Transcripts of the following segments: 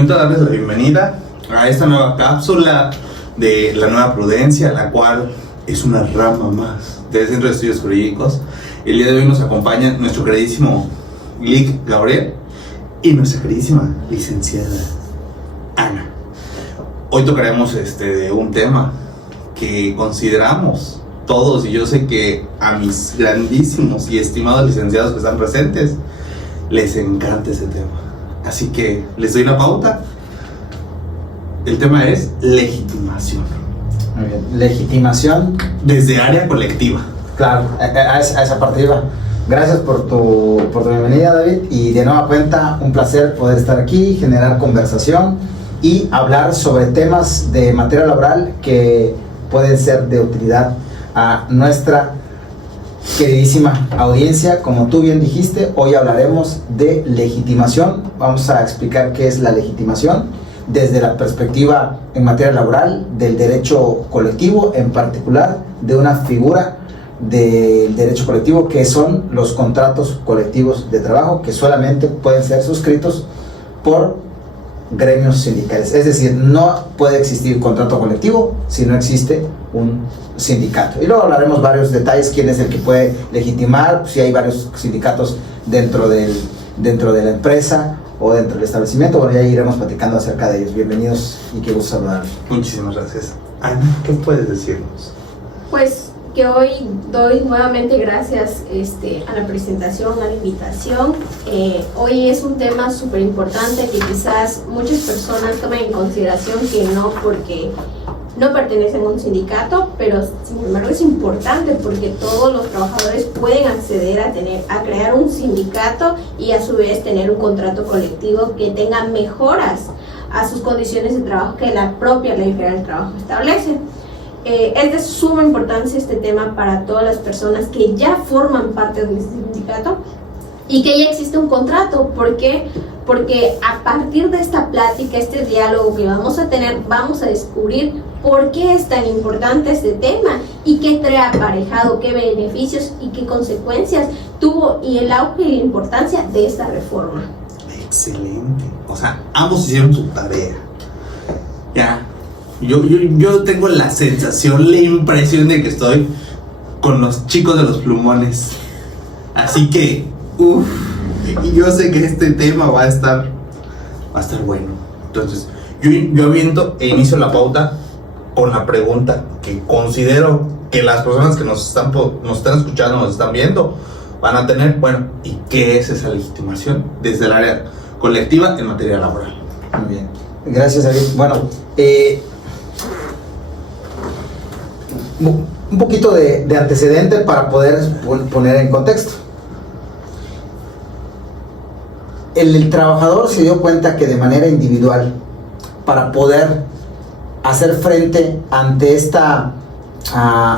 permito darles la bienvenida a esta nueva cápsula de la Nueva Prudencia, la cual es una rama más del Centro de Estudios Jurídicos. El día de hoy nos acompaña nuestro queridísimo Lic Gabriel y nuestra queridísima licenciada Ana. Hoy tocaremos de un tema que consideramos todos, y yo sé que a mis grandísimos y estimados licenciados que están presentes les encanta ese tema. Así que les doy la pauta. El tema es legitimación. Muy bien. Legitimación. Desde área colectiva. Claro, a esa parte iba. Gracias por tu bienvenida, David. Y de nueva cuenta, un placer poder estar aquí, generar conversación y hablar sobre temas de materia laboral que pueden ser de utilidad a nuestra queridísima audiencia. Como tú bien dijiste, hoy hablaremos de legitimación. Vamos a explicar qué es la legitimación desde la perspectiva en materia laboral del derecho colectivo, en particular de una figura del derecho colectivo que son los contratos colectivos de trabajo, que solamente pueden ser suscritos por gremios sindicales. Es decir, no puede existir contrato colectivo si no existe un sindicato. Y luego hablaremos varios detalles, quién es el que puede legitimar, si hay varios sindicatos dentro de la empresa o dentro del establecimiento. Bueno, ya iremos platicando acerca de ellos. Bienvenidos y qué gusto saludarlos. Muchísimas gracias. Ana, ¿qué puedes decirnos? Pues que hoy doy nuevamente gracias a la presentación, a la invitación. Hoy es un tema súper importante que quizás muchas personas tomen en consideración que no, porque no pertenecen a un sindicato, pero sin embargo es importante porque todos los trabajadores pueden acceder a crear un sindicato y a su vez tener un contrato colectivo que tenga mejoras a sus condiciones de trabajo que la propia Ley Federal del Trabajo establece. Es de suma importancia este tema para todas las personas que ya forman parte de un sindicato y que ya existe un contrato. ¿Por qué? Porque a partir de esta plática, este diálogo que vamos a tener, vamos a descubrir por qué es tan importante este tema y qué trae aparejado, qué beneficios y qué consecuencias tuvo y el auge y la importancia de esta reforma. Excelente. O sea, ambos hicieron su tarea. Ya. Yo tengo la sensación, la impresión de que estoy con los chicos de los plumones. Así que, yo sé que este tema va a estar bueno. Entonces, yo aviento e inicio la pauta con la pregunta que considero que las personas que nos están escuchando, nos están viendo, van a tener. Bueno, ¿y qué es esa legitimación desde el área colectiva en materia laboral? Muy bien. Gracias, David. Bueno, un poquito de antecedente para poder poner en contexto. El trabajador se dio cuenta que de manera individual, para poder hacer frente ante esta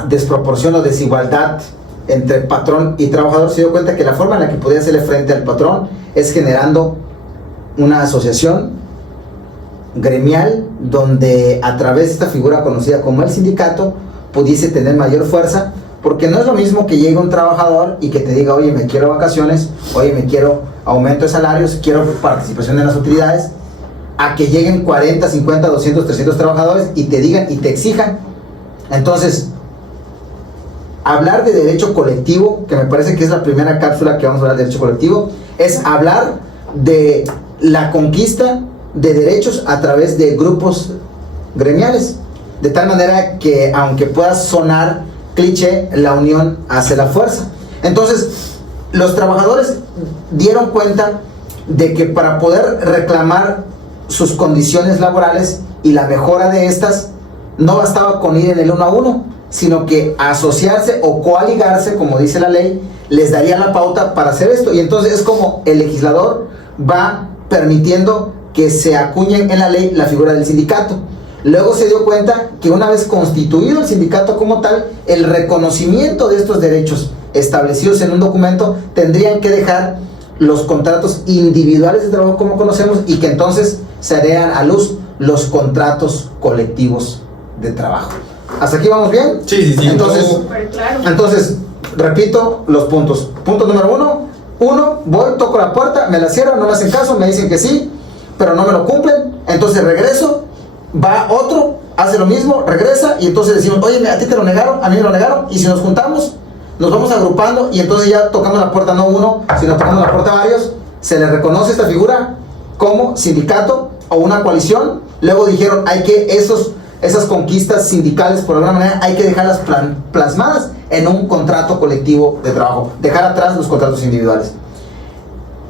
desproporción o desigualdad entre patrón y trabajador, se dio cuenta que la forma en la que podía hacerle frente al patrón es generando una asociación gremial donde a través de esta figura conocida como el sindicato pudiese tener mayor fuerza, porque no es lo mismo que llegue un trabajador y que te diga, oye, me quiero vacaciones, oye, me quiero aumento de salarios, quiero participación en las utilidades, a que lleguen 40, 50, 200, 300 trabajadores y te digan y te exijan. Entonces, hablar de derecho colectivo, que me parece que es la primera cápsula que vamos a hablar de derecho colectivo, es hablar de la conquista de derechos a través de grupos gremiales, de tal manera que, aunque pueda sonar cliché, la unión hace la fuerza. Entonces, los trabajadores dieron cuenta de que para poder reclamar sus condiciones laborales y la mejora de estas, no bastaba con ir en el 1 a 1, sino que asociarse o coaligarse, como dice la ley, les daría la pauta para hacer esto. Y entonces es como el legislador va permitiendo que se acuñen en la ley la figura del sindicato. Luego se dio cuenta que una vez constituido el sindicato como tal, el reconocimiento de estos derechos establecidos en un documento tendrían que dejar los contratos individuales de trabajo como conocemos, y que entonces se harían a luz los contratos colectivos de trabajo. ¿Hasta aquí vamos bien? Sí. Entonces, repito los puntos. Punto número 1, voy, toco la puerta, me la cierran, no me hacen caso, me dicen que sí. pero no me lo cumplen, entonces regreso, va otro, hace lo mismo, regresa, y entonces decimos, oye, a ti te lo negaron, a mí me lo negaron, y si nos juntamos, nos vamos agrupando, y entonces ya tocamos la puerta no uno, sino tocamos la puerta varios, se le reconoce esta figura como sindicato o una coalición. Luego dijeron, hay que esas conquistas sindicales, por alguna manera, hay que dejarlas plasmadas en un contrato colectivo de trabajo, dejar atrás los contratos individuales.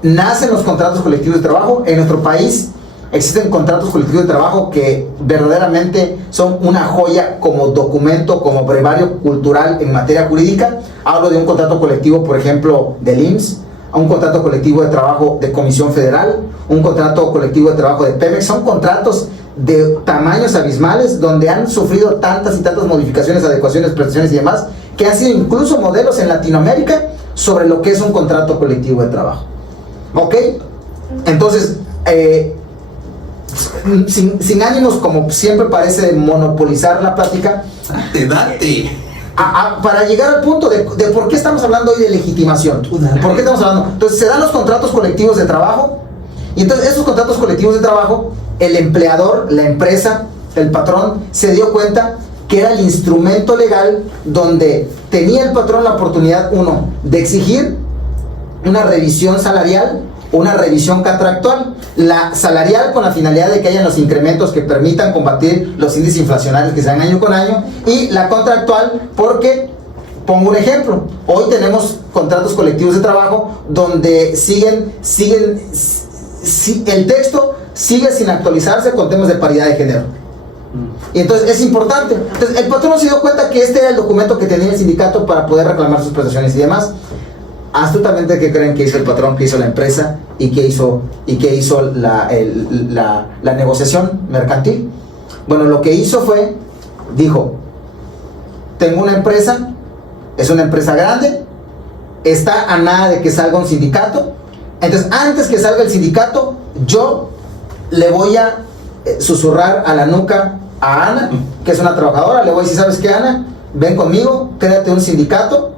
Nacen los contratos colectivos de trabajo. En nuestro país existen contratos colectivos de trabajo que verdaderamente son una joya como documento, como brevario cultural en materia jurídica. Hablo de un contrato colectivo, por ejemplo, del IMSS, un contrato colectivo de trabajo de Comisión Federal, un contrato colectivo de trabajo de Pemex. Son contratos de tamaños abismales donde han sufrido tantas y tantas modificaciones, adecuaciones, prestaciones y demás, que han sido incluso modelos en Latinoamérica sobre lo que es un contrato colectivo de trabajo. ¿Ok? Entonces, sin ánimos, como siempre parece, de monopolizar la plática, Date. para llegar al punto de por qué estamos hablando hoy de legitimación. ¿Por qué estamos hablando? Entonces, se dan los contratos colectivos de trabajo, y entonces esos contratos colectivos de trabajo, el empleador, la empresa, el patrón, se dio cuenta que era el instrumento legal donde tenía el patrón la oportunidad, uno, de exigir una revisión salarial, una revisión contractual, la salarial con la finalidad de que hayan los incrementos que permitan combatir los índices inflacionarios que se dan año con año, y la contractual porque, pongo un ejemplo, hoy tenemos contratos colectivos de trabajo donde el texto sigue sin actualizarse con temas de paridad de género. Y entonces es importante. Entonces el patrón se dio cuenta que este era el documento que tenía el sindicato para poder reclamar sus prestaciones y demás. Astutamente, ¿qué creen que hizo el patrón, que hizo la empresa y que hizo la negociación mercantil? Bueno, lo que hizo fue, dijo, tengo una empresa, es una empresa grande, está a nada de que salga un sindicato, entonces antes que salga el sindicato, yo le voy a susurrar a la nuca a Ana, que es una trabajadora, le voy a decir, ¿sabes qué, Ana? Ven conmigo, créate un sindicato.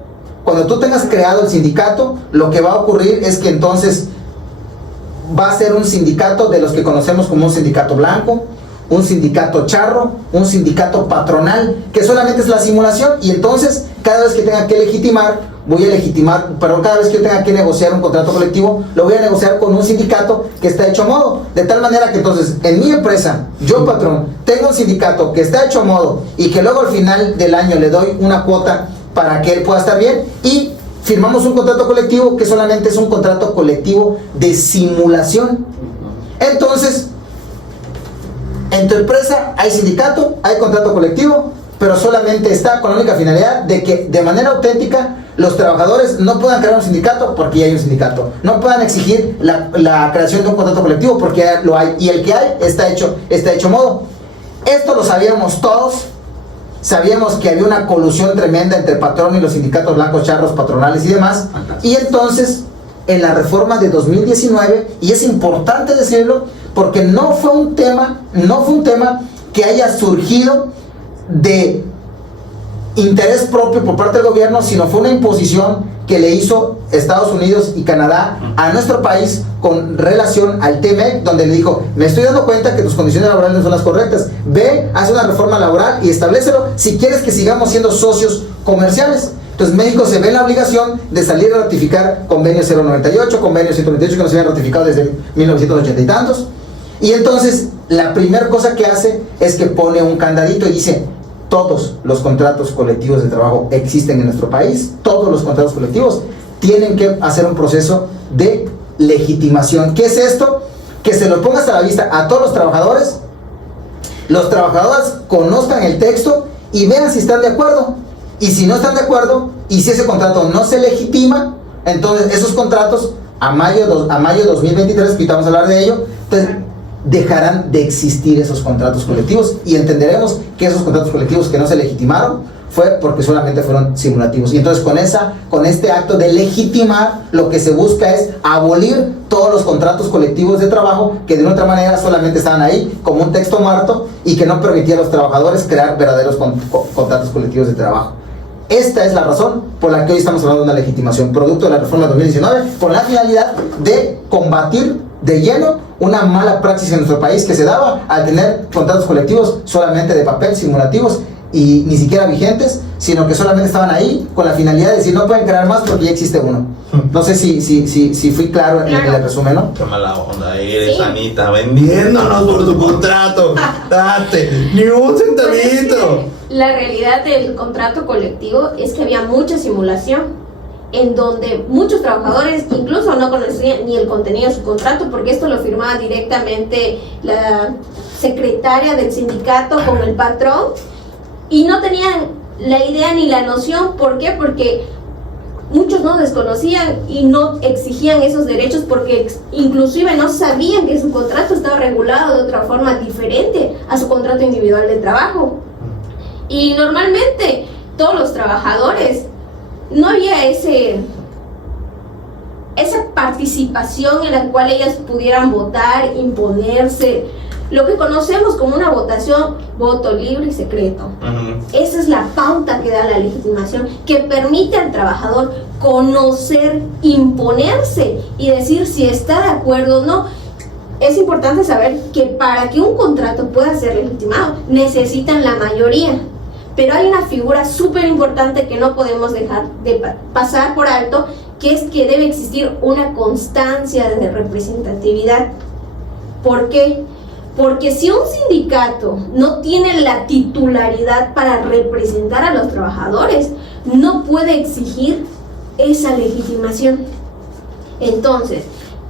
Cuando tú tengas creado el sindicato, lo que va a ocurrir es que entonces va a ser un sindicato de los que conocemos como un sindicato blanco, un sindicato charro, un sindicato patronal, que solamente es la simulación, y entonces cada vez que tenga que cada vez que yo tenga que negociar un contrato colectivo, lo voy a negociar con un sindicato que está hecho a modo, de tal manera que entonces en mi empresa, yo patrón, tengo un sindicato que está hecho a modo y que luego al final del año le doy una cuota para que él pueda estar bien, y firmamos un contrato colectivo que solamente es un contrato colectivo de simulación. Entonces, en tu empresa hay sindicato, hay contrato colectivo, pero solamente está con la única finalidad de que de manera auténtica los trabajadores no puedan crear un sindicato porque ya hay un sindicato, no puedan exigir la creación de un contrato colectivo porque ya lo hay, y el que hay está hecho a modo. Esto lo sabíamos todos. Sabíamos que había una colusión tremenda entre el patrón y los sindicatos blancos, charros, patronales y demás. Y entonces, en la reforma de 2019, y es importante decirlo, porque no fue un tema que haya surgido de interés propio por parte del gobierno, sino fue una imposición que le hizo Estados Unidos y Canadá a nuestro país con relación al TMEC, donde le dijo, me estoy dando cuenta que tus condiciones laborales no son las correctas, ve, haz una reforma laboral y establécelo si quieres que sigamos siendo socios comerciales. Entonces México se ve en la obligación de salir a ratificar convenio 098, convenio 198 que no se habían ratificado desde 1980 y tantos, y entonces la primera cosa que hace es que pone un candadito y dice, todos los contratos colectivos de trabajo existen en nuestro país, todos los contratos colectivos tienen que hacer un proceso de legitimación. ¿Qué es esto? Que se lo pongas a la vista a todos los trabajadores conozcan el texto y vean si están de acuerdo, y si no están de acuerdo, y si ese contrato no se legitima, entonces esos contratos a mayo 2023, que vamos a hablar de ello, entonces dejarán de existir esos contratos colectivos, y entenderemos que esos contratos colectivos que no se legitimaron fue porque solamente fueron simulativos. Y entonces con este acto de legitimar, lo que se busca es abolir todos los contratos colectivos de trabajo que de una otra manera solamente estaban ahí como un texto muerto y que no permitía a los trabajadores crear verdaderos contratos colectivos de trabajo. Esta es la razón por la que hoy estamos hablando de una legitimación, producto de la reforma 2019, con la finalidad de combatir de lleno una mala praxis en nuestro país que se daba al tener contratos colectivos solamente de papel, simulativos y ni siquiera vigentes, sino que solamente estaban ahí con la finalidad de decir no pueden crear más porque ya existe uno. No sé si fui claro en el resumen, ¿no? Qué mala onda eres, sí. Anita, vendiéndonos por tu contrato. Date, ni un centavito. La realidad del contrato colectivo es que había mucha simulación, en donde muchos trabajadores incluso no conocían ni el contenido de su contrato, porque esto lo firmaba directamente la secretaria del sindicato con el patrón, y no tenían la idea ni la noción. ¿Por qué? Porque muchos no desconocían y no exigían esos derechos, porque inclusive no sabían que su contrato estaba regulado de otra forma diferente a su contrato individual de trabajo. Y normalmente todos los trabajadores, no había esa participación en la cual ellas pudieran votar, imponerse, lo que conocemos como una votación, voto libre y secreto. Esa es la pauta que da la legitimación, que permite al trabajador conocer, imponerse y decir si está de acuerdo o no. Es importante saber que para que un contrato pueda ser legitimado necesitan la mayoría, pero hay una figura súper importante que no podemos dejar de pasar por alto, que es que debe existir una constancia de representatividad. ¿Por qué? Porque si un sindicato no tiene la titularidad para representar a los trabajadores, no puede exigir esa legitimación. Entonces,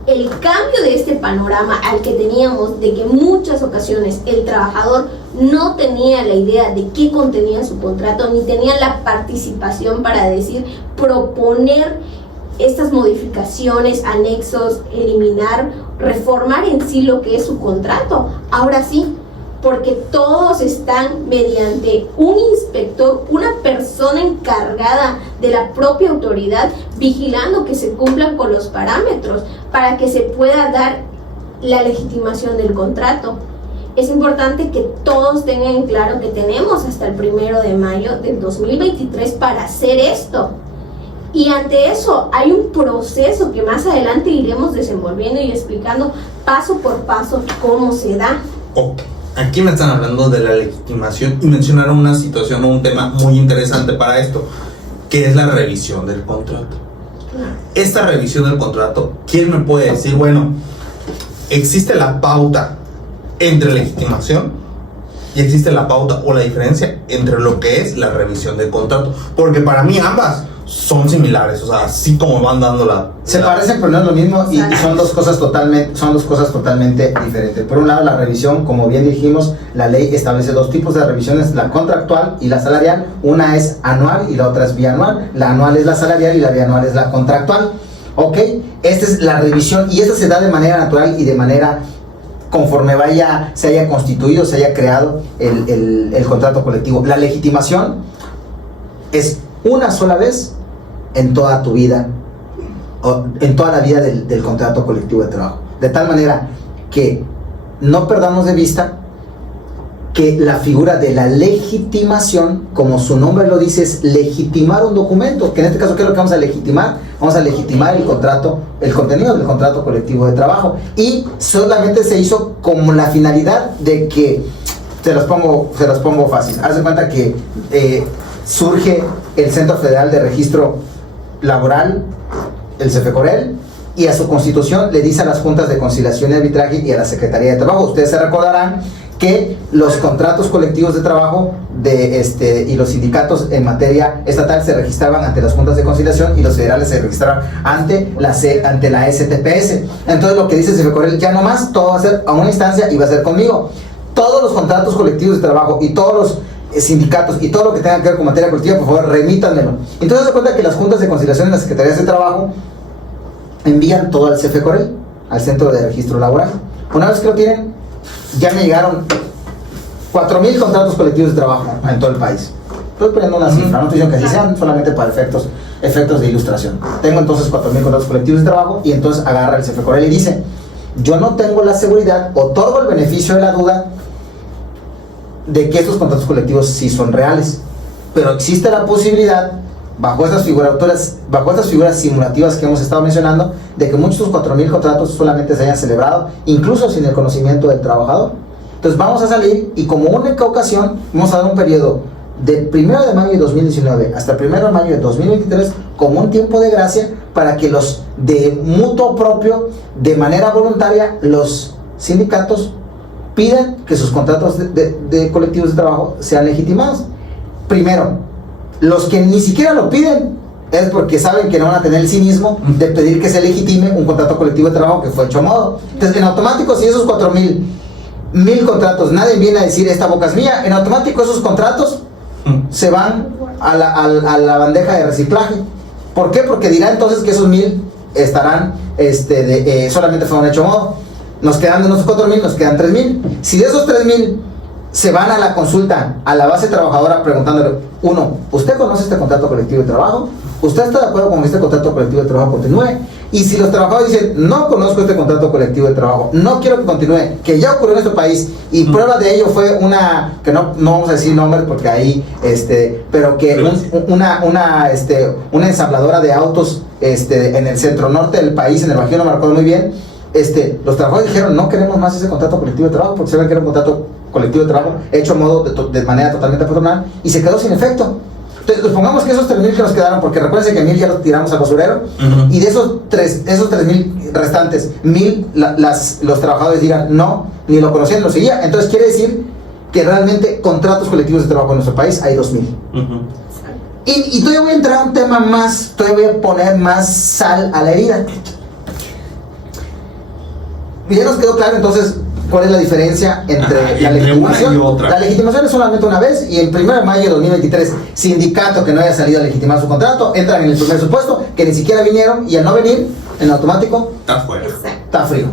el cambio de este panorama al que teníamos, de que en muchas ocasiones el trabajador no tenía la idea de qué contenía su contrato, ni tenía la participación para decir, proponer estas modificaciones, anexos, eliminar, reformar en sí lo que es su contrato. Ahora sí, porque todos están mediante un inspector, una persona encargada de la propia autoridad, vigilando que se cumplan con los parámetros para que se pueda dar la legitimación del contrato. Es importante que todos tengan claro que tenemos hasta el 1 de mayo del 2023 para hacer esto. Y ante eso hay un proceso que más adelante iremos desenvolviendo y explicando paso por paso cómo se da. Ok, aquí me están hablando de la legitimación y mencionaron una situación o un tema muy interesante para esto, que es la revisión del contrato. Esta revisión del contrato, ¿quién me puede decir? Bueno, existe la pauta entre legitimación y existe la pauta o la diferencia entre lo que es la revisión del contrato, porque para mí ambas son similares, o sea, así como van dando se parecen pero no es lo mismo, y son dos cosas totalmente diferentes. Por un lado, la revisión, como bien dijimos, la ley establece dos tipos de revisiones, la contractual y la salarial. Una es anual y la otra es bianual. La anual es la salarial y la bianual es la contractual. Ok, esta es la revisión, y esta se da de manera natural y de manera conforme se haya constituido, se haya creado el contrato colectivo. La legitimación es una sola vez en toda tu vida, o en toda la vida del contrato colectivo de trabajo, de tal manera que no perdamos de vista que la figura de la legitimación, como su nombre lo dice, es legitimar un documento, que en este caso, ¿qué es lo que vamos a legitimar? Vamos a legitimar el contenido del contrato colectivo de trabajo, y solamente se hizo con la finalidad de que, se los pongo fácil, haz de cuenta que surge el Centro Federal de Registro Laboral, el CFECOREL, y a su constitución le dice a las juntas de conciliación y arbitraje y a la Secretaría de Trabajo. Ustedes se recordarán que los contratos colectivos de trabajo y los sindicatos en materia estatal se registraban ante las juntas de conciliación, y los federales se registraban ante la STPS. Entonces lo que dice el CFECOREL, ya no más, todo va a ser a una instancia y va a ser conmigo. Todos los contratos colectivos de trabajo y todos los sindicatos y todo lo que tenga que ver con materia colectiva, por favor, remítanmelo. Entonces se da cuenta que las juntas de conciliación y las secretarías de trabajo envían todo al CFECOREL, al Centro de Registro Laboral. Una vez que lo tienen, ya me llegaron 4,000 contratos colectivos de trabajo en todo el país. Estoy poniendo una cifra, no estoy diciendo que así sean, solamente para efectos de ilustración. Tengo entonces 4,000 contratos colectivos de trabajo, y entonces agarra el CFECOREL y dice, yo no tengo la seguridad, otorgo el beneficio de la duda de que estos contratos colectivos sí son reales, pero existe la posibilidad bajo estas figuras simulativas que hemos estado mencionando, de que muchos de esos 4,000 contratos solamente se hayan celebrado, incluso sin el conocimiento del trabajador. Entonces vamos a salir y como única ocasión vamos a dar un periodo del 1 de mayo de 2019 hasta el 1 de mayo de 2023 como un tiempo de gracia para que los de mutuo propio, de manera voluntaria, los sindicatos pidan que sus contratos de colectivos de trabajo sean legitimados. Primero, los que ni siquiera lo piden es porque saben que no van a tener el cinismo de pedir que se legitime un contrato colectivo de trabajo que fue hecho a modo. Entonces, en automático, si esos 4,000 contratos, nadie viene a decir esta boca es mía, en automático esos contratos se van a la bandeja de reciclaje. ¿Por qué? Porque dirá entonces que esos 1,000 estarán solamente fueron hecho a modo. Nos quedan de unos 4,000, nos quedan 3,000. Si de esos 3,000 se van a la consulta, a la base trabajadora preguntándole, uno, ¿usted conoce este contrato colectivo de trabajo? ¿Usted está de acuerdo con que este contrato colectivo de trabajo continúe? Y si los trabajadores dicen, no conozco este contrato colectivo de trabajo, no quiero que continúe, que ya ocurrió en nuestro país, y prueba de ello fue que no vamos a decir nombres porque ahí, pero que una ensambladora de autos en el centro norte del país, en el Bajío, no me recuerdo muy bien, los trabajadores dijeron, no queremos más ese contrato colectivo de trabajo porque saben que era un contrato colectivo de trabajo hecho a modo de manera totalmente patronal y se quedó sin efecto. Entonces, supongamos que esos 3,000 que nos quedaron, porque recuerden que 1,000 ya los tiramos al basurero, y de esos 3,000 restantes, 1,000 los trabajadores digan no, ni lo conocían, lo seguía. Entonces quiere decir que realmente contratos colectivos de trabajo en nuestro país hay 2,000. Y todavía voy a entrar a un tema más, todavía voy a poner más sal a la herida. Ya nos quedó claro entonces cuál es la diferencia entre la legitimación. Una y otra. La legitimación es solamente una vez y el 1 de mayo de 2023, sindicato que no haya salido a legitimar su contrato, entran en el primer supuesto, que ni siquiera vinieron y al no venir, en automático, Está fuera. está frío.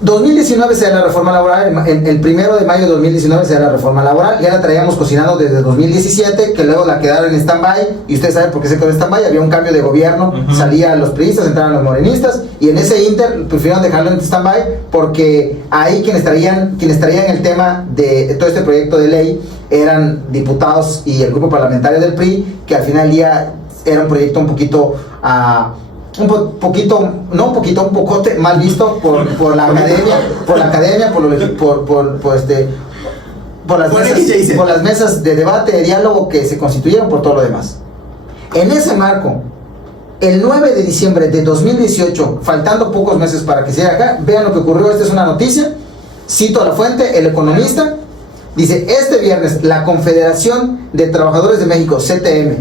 2019 se da la reforma laboral, el 1 de mayo de 2019 se da la reforma laboral, ya la traíamos cocinando desde 2017, que luego la quedaron en stand-by, y ustedes saben por qué se quedó en stand-by, había un cambio de gobierno, salían los priistas, entraban los morenistas, y en ese inter prefirieron dejarlo en stand-by, porque ahí quienes traían el tema de todo este proyecto de ley eran diputados y el grupo parlamentario del PRI, que al final del día era un proyecto un poquito... un pocote mal visto por la academia, por las mesas de debate, de diálogo que se constituyeron, por todo lo demás. En ese marco, el 9 de diciembre de 2018, faltando pocos meses para que se haga acá, vean lo que ocurrió. Esta es una noticia, cito a la fuente, El Economista, dice: este viernes la Confederación de Trabajadores de México, CTM,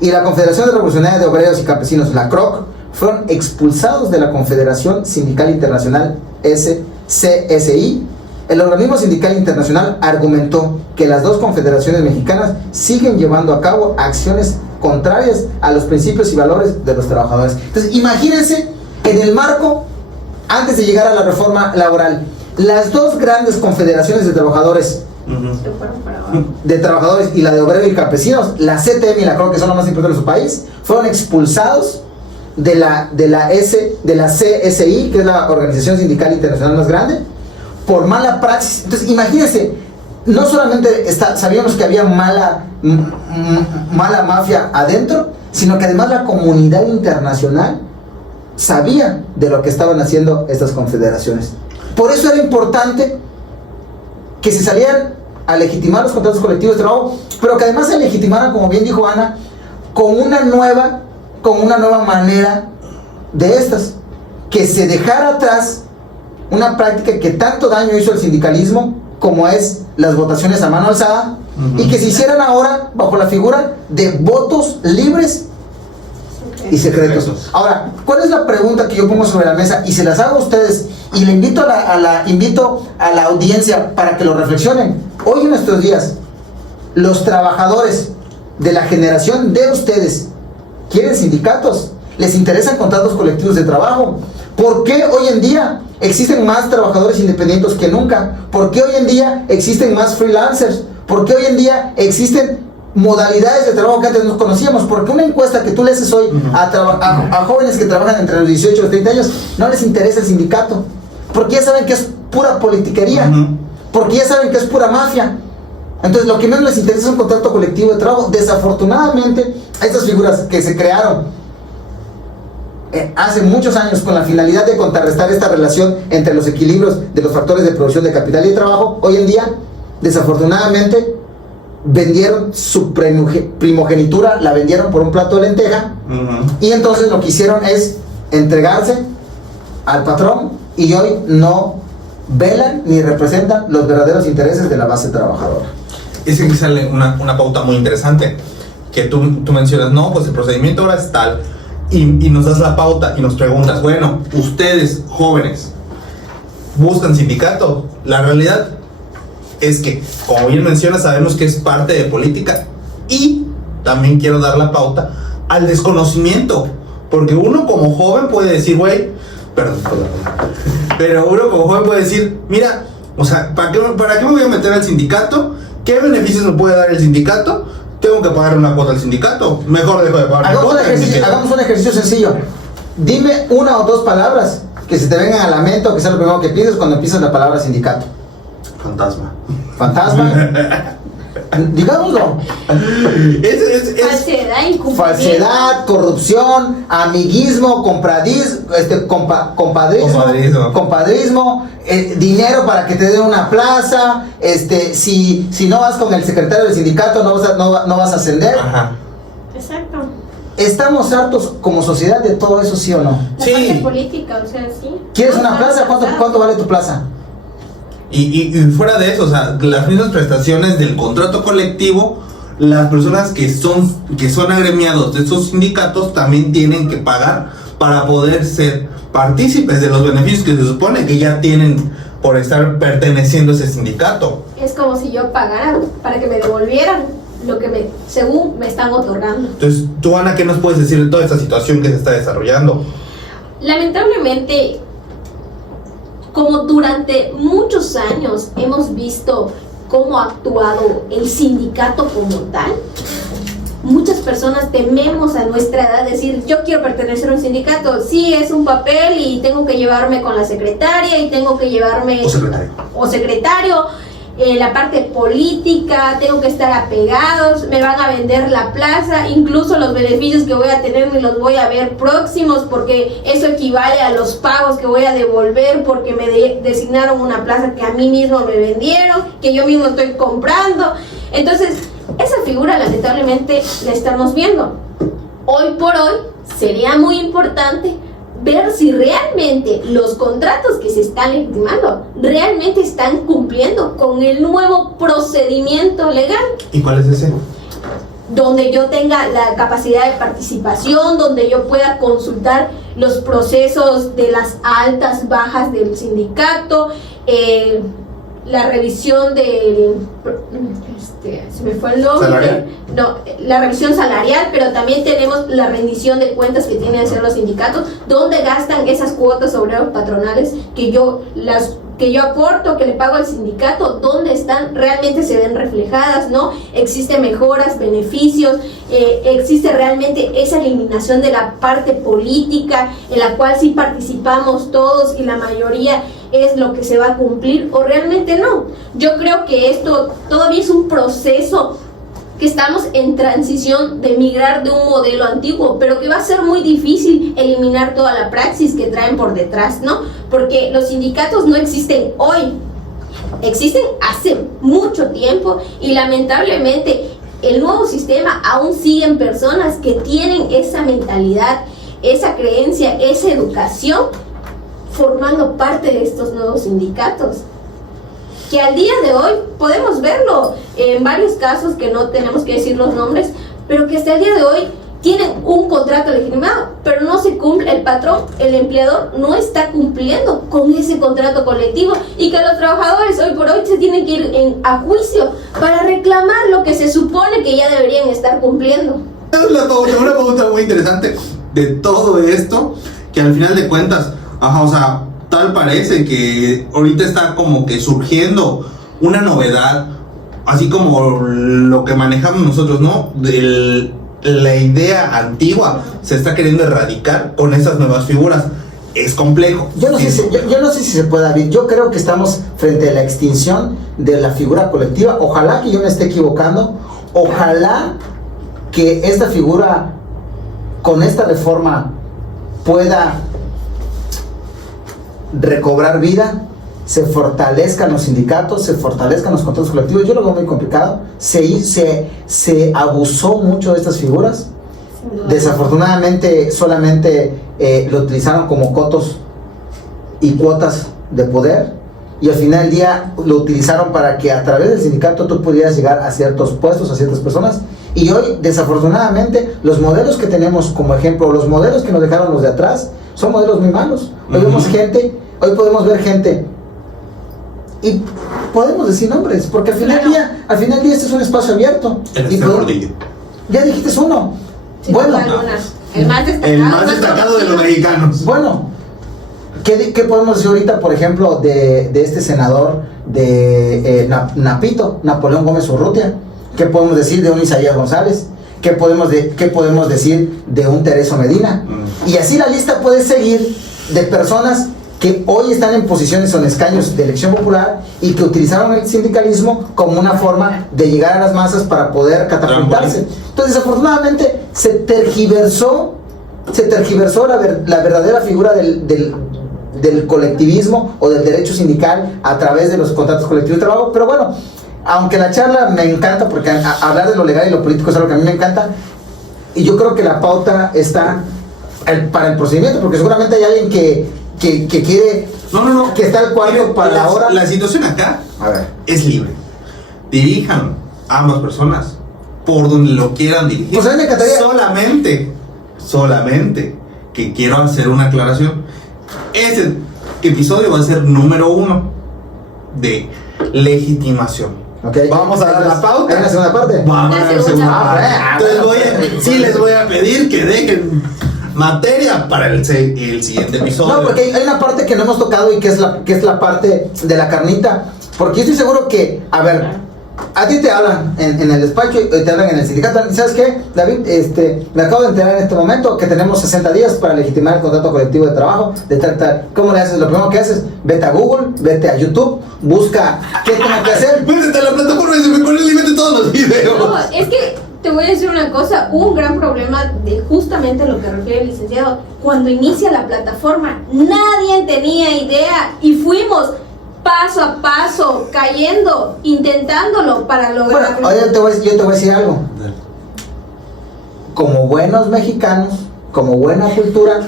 y la Confederación de Revolucionarios de Obreros y Campesinos, la CROC, fueron expulsados de la Confederación Sindical Internacional CSI. El organismo sindical internacional argumentó que las dos confederaciones mexicanas siguen llevando a cabo acciones contrarias a los principios y valores de los trabajadores. Entonces, imagínense, en el marco, antes de llegar a la reforma laboral, las dos grandes confederaciones de trabajadores, y la de obreros y campesinos, la CTM y la CROC, que son las más importantes de su país, fueron expulsados de la CSI, que es la organización sindical internacional más grande, por mala praxis. Entonces, imagínense, no solamente sabíamos que había mala mafia adentro, sino que además la comunidad internacional sabía de lo que estaban haciendo estas confederaciones. Por eso era importante que se salieran a legitimar los contratos colectivos de trabajo, pero que además se legitimaran, como bien dijo Ana, con una nueva manera de estas, que se dejara atrás una práctica que tanto daño hizo el sindicalismo, como es las votaciones a mano alzada, y que se hicieran ahora bajo la figura de votos libres y secretos. Ahora, ¿cuál es la pregunta que yo pongo sobre la mesa? Y se las hago a ustedes, y le invito a la audiencia para que lo reflexionen. Hoy en nuestros días, los trabajadores de la generación de ustedes quieren sindicatos, les interesan contratos colectivos de trabajo. ¿Por qué hoy en día existen más trabajadores independientes que nunca? ¿Por qué hoy en día existen más freelancers? ¿Por qué hoy en día existen modalidades de trabajo que antes no conocíamos? Porque una encuesta que tú le haces hoy a jóvenes que trabajan entre los 18 y los 30 años, no les interesa el sindicato, porque ya saben que es pura politiquería, porque ya saben que es pura mafia. Entonces, lo que menos les interesa es un contrato colectivo de trabajo. Desafortunadamente, estas figuras que se crearon hace muchos años con la finalidad de contrarrestar esta relación entre los equilibrios de los factores de producción de capital y de trabajo, hoy en día, desafortunadamente, vendieron su primogenitura, la vendieron por un plato de lenteja, y entonces lo que hicieron es entregarse al patrón, y hoy no velan ni representan los verdaderos intereses de la base trabajadora. Es que aquí sale una pauta muy interesante, que tú mencionas, no, pues el procedimiento ahora es tal, y nos das la pauta y nos preguntas, bueno, ustedes jóvenes buscan sindicato. La realidad es que, como bien mencionas, sabemos que es parte de política, y también quiero dar la pauta al desconocimiento, porque uno como joven puede decir, güey, perdón, pero uno como joven puede decir, mira, o sea, ¿para qué me voy a meter al sindicato? ¿Qué beneficios me puede dar el sindicato? Tengo que pagar una cuota al sindicato, mejor dejo de pagar una cuota. Hagamos un ejercicio sencillo. Dime una o dos palabras que se te vengan a la mente, o que sea lo primero que piensas cuando empiezas la palabra sindicato. Fantasma. Digámoslo. Falsedad, incumplimiento. Falsedad, corrupción, amiguismo, compadrismo, dinero para que te den una plaza, si no vas con el secretario del sindicato no vas a ascender. Ajá. Exacto. ¿Estamos hartos como sociedad de todo eso, sí o no? La Sí. parte política, o sea, sí. ¿Quieres una plaza? ¿Cuánto vale tu plaza? Y fuera de eso, o sea, las mismas prestaciones del contrato colectivo, las personas que son agremiados de esos sindicatos también tienen que pagar para poder ser partícipes de los beneficios que se supone que ya tienen por estar perteneciendo a ese sindicato. Es como si yo pagara para que me devolvieran lo que según me están otorgando. Entonces, tú, Ana, ¿qué nos puedes decir de toda esta situación que se está desarrollando? Lamentablemente, como durante muchos años hemos visto cómo ha actuado el sindicato como tal, muchas personas tememos a nuestra edad decir, yo quiero pertenecer a un sindicato. Sí, es un papel y tengo que llevarme con la secretaria y tengo que llevarme... O secretario. La parte política, tengo que estar apegados, me van a vender la plaza, incluso los beneficios que voy a tener me los voy a ver próximos, porque eso equivale a los pagos que voy a devolver porque me designaron una plaza que a mí mismo me vendieron, que yo mismo estoy comprando. Entonces, esa figura lamentablemente la estamos viendo. Hoy por hoy sería muy importante ver si realmente los contratos que se están legitimando realmente están cumpliendo con el nuevo procedimiento legal. ¿Y cuál es ese? Donde yo tenga la capacidad de participación, donde yo pueda consultar los procesos de las altas, bajas del sindicato, la revisión del... se me fue el nombre. ¿Salarial? No, la revisión salarial, pero también tenemos la rendición de cuentas que tienen que hacer los sindicatos, donde gastan esas cuotas obreros patronales que yo aporto, que le pago al sindicato, dónde están, realmente se ven reflejadas, ¿no? Existen mejoras, beneficios, existe realmente esa eliminación de la parte política, en la cual sí participamos todos y la mayoría es lo que se va a cumplir, o realmente no. Yo creo que esto todavía es un proceso que estamos en transición de migrar de un modelo antiguo, pero que va a ser muy difícil eliminar toda la praxis que traen por detrás, ¿no? Porque los sindicatos no existen hoy, existen hace mucho tiempo, y lamentablemente el nuevo sistema aún siguen personas que tienen esa mentalidad, esa creencia, esa educación, formando parte de estos nuevos sindicatos, que al día de hoy podemos verlo en varios casos, que no tenemos que decir los nombres, pero que hasta el día de hoy tienen un contrato legitimado, pero no se cumple, el patrón, el empleador no está cumpliendo con ese contrato colectivo, y que los trabajadores hoy por hoy se tienen que ir a juicio para reclamar lo que se supone que ya deberían estar cumpliendo. Una pregunta muy interesante de todo esto, que al final de cuentas, o sea, tal parece que ahorita está como que surgiendo una novedad, así como lo que manejamos nosotros, ¿no? La idea antigua se está queriendo erradicar con esas nuevas figuras. es complejo. Yo no sé si se pueda ver. Yo creo que estamos frente a la extinción de la figura colectiva. Ojalá que yo me esté equivocando. Ojalá que esta figura, con esta reforma, pueda recobrar vida, se fortalezcan los sindicatos, se fortalezcan los contratos colectivos. Yo lo veo muy complicado. Se abusó mucho de estas figuras. Desafortunadamente solamente lo utilizaron como cotos y cuotas de poder, y al final del día lo utilizaron para que a través del sindicato tú pudieras llegar a ciertos puestos, a ciertas personas. Y hoy desafortunadamente los modelos que tenemos como ejemplo, los modelos que nos dejaron los de atrás, son modelos muy malos. Hoy vemos gente, hoy podemos ver gente y podemos decir nombres, porque al final del día este es un espacio abierto. Ya dijiste uno. Sí, bueno, el más destacado de los mexicanos. Bueno, ¿qué podemos decir ahorita, por ejemplo, de este senador de Napito, Napoleón Gómez Urrutia? ¿Qué podemos decir de un Isaías González? ¿Qué podemos decir de un Tereso Medina? Y así la lista puede seguir de personas que hoy están en posiciones o en escaños de elección popular y que utilizaron el sindicalismo como una forma de llegar a las masas para poder catapultarse. Entonces, desafortunadamente, se tergiversó la verdadera figura del colectivismo o del derecho sindical a través de los contratos colectivos de trabajo. Pero bueno, aunque la charla me encanta, porque hablar de lo legal y lo político es algo que a mí me encanta, y yo creo que la pauta está para el procedimiento, porque seguramente hay alguien que quiere que está el cuadro para la hora. La situación acá es libre. Dirijan a ambas personas por donde lo quieran dirigir. Pues a mí me encantaría. Solamente que quiero hacer una aclaración. Este episodio va a ser número 1 de legitimación. Okay. Vamos a dar la pauta. ¿En la segunda parte? Vamos a dar la segunda parte. Entonces les voy a pedir que dejen materia para el siguiente episodio. No, porque hay una parte que no hemos tocado y que es la parte de la carnita. Porque yo estoy seguro que, a ver, a ti te hablan en el despacho y te hablan en el sindicato. ¿Y sabes qué, David? Me acabo de enterar en este momento que tenemos 60 días para legitimar el contrato colectivo de trabajo. ¿Cómo le haces? Lo primero que haces, vete a Google, vete a YouTube, busca qué tengo que hacer. Métete a la plataforma y se me pone y mete todos los videos. No, es que te voy a decir una cosa, hubo un gran problema de justamente lo que refiere el licenciado. Cuando inicia la plataforma, nadie tenía idea y fuimos paso a paso, cayendo, intentándolo para lograr. Bueno, yo te voy a decir algo. Como buenos mexicanos, como buena cultura,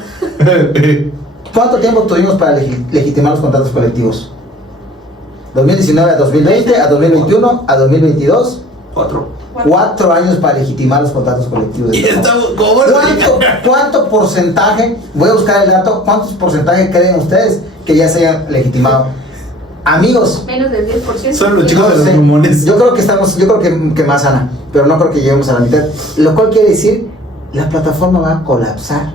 ¿cuánto tiempo tuvimos para legitimar los contratos colectivos? 2019 a 2020, a 2021, a 2022. 4 años para legitimar los contratos colectivos. Y estamos como ¿Cuánto porcentaje, voy a buscar el dato, cuántos porcentajes creen ustedes que ya se hayan legitimado? Amigos, menos del 10%. Son los chicos de los pulmones. Yo creo que más, Ana, pero no creo que lleguemos a la mitad. Lo cual quiere decir, la plataforma va a colapsar.